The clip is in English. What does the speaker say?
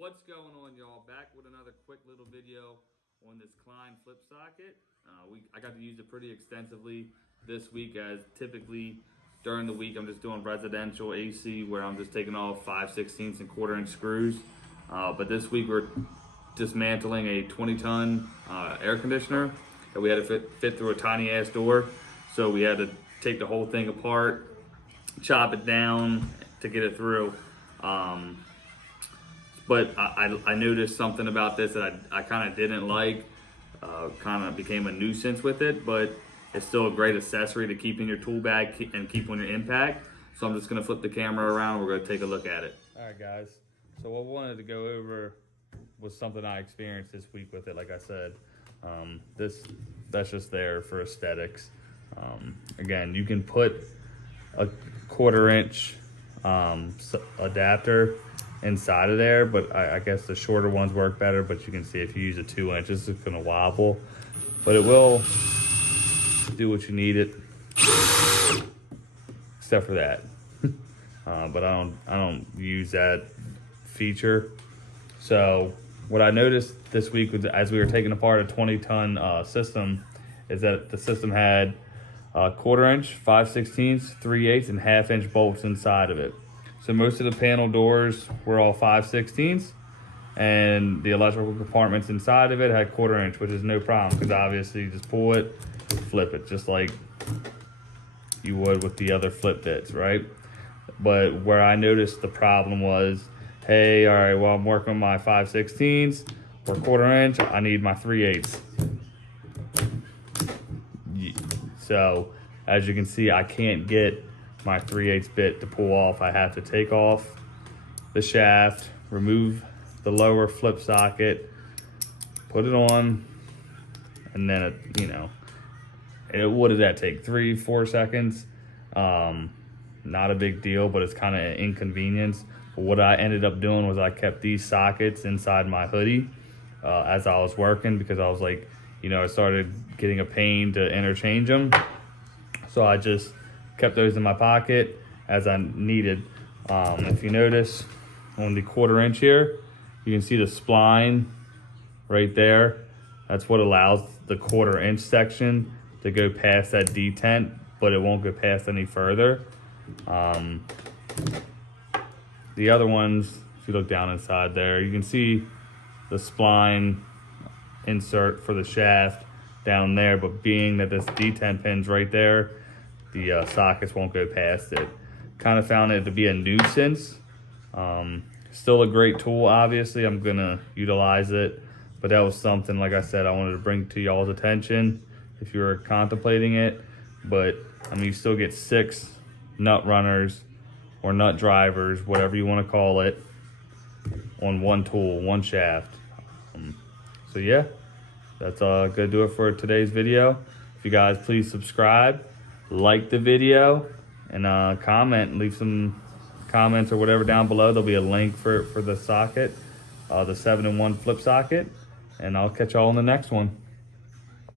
What's going on, y'all? Back with another quick little video on this Klein Flipsocket. I got to use it pretty extensively this week, as typically during the week I'm just doing residential AC where I'm just taking off 5/16 and 1/4 inch screws. But this week we're dismantling a 20-ton air conditioner that we had to fit through a tiny ass door. So we had to take the whole thing apart, chop it down to get it through. But I noticed something about this that I kind of didn't like, kind of became a nuisance with it, but it's still a great accessory to keep in your tool bag and keep on your impact. So I'm just gonna flip the camera around and we're gonna take a look at it. All right, guys. So what I wanted to go over was something I experienced this week with it. Like I said, that's just there for aesthetics. Again, you can put a 1/4 inch adapter inside of there, but I guess the shorter ones work better. But you can see if you use a 2 inch, it's just gonna wobble, but it will do what you need it, except for that. But I don't use that feature. So what I noticed this week was, as we were taking apart a 20-ton system, is that the system had 1/4 inch, 5/16, 3/8, and 1/2 inch bolts inside of it. So most of the panel doors were all 5/16, and the electrical compartments inside of it had 1/4 inch, which is no problem because obviously you just pull it, flip it, just like you would with the other flip bits, right? But where I noticed the problem was, hey, all right, well, I'm working on my 5/16 for 1/4 inch, I need my 3/8. So as you can see, I can't get my 3/8 bit to pull off. I have to take off the shaft, remove the lower flip socket, put it on, and then what did that take? 3-4 seconds? Not a big deal, but it's kind of an inconvenience. But what I ended up doing was I kept these sockets inside my hoodie as I was working, because I was like, I started getting a pain to interchange them. So I just kept those in my pocket as I needed. If you notice on the 1/4 inch here, you can see the spline right there. That's what allows the 1/4 inch section to go past that detent, but it won't go past any further. The other ones, if you look down inside there, you can see the spline insert for the shaft down there, but being that this detent pin's right there, the sockets won't go past it. Kind of found it to be a nuisance. Still a great tool, obviously. I'm gonna utilize it, but that was something, like I said, I wanted to bring to y'all's attention if you were contemplating it. But I mean, you still get 6 nut runners or nut drivers, whatever you want to call it, on one tool, one shaft. So yeah, that's gonna do it for today's video. If you guys please subscribe, like the video, and comment, leave some comments or whatever down below. There'll be a link for the socket, the 7-in-1 flip socket, and I'll catch y'all in the next one.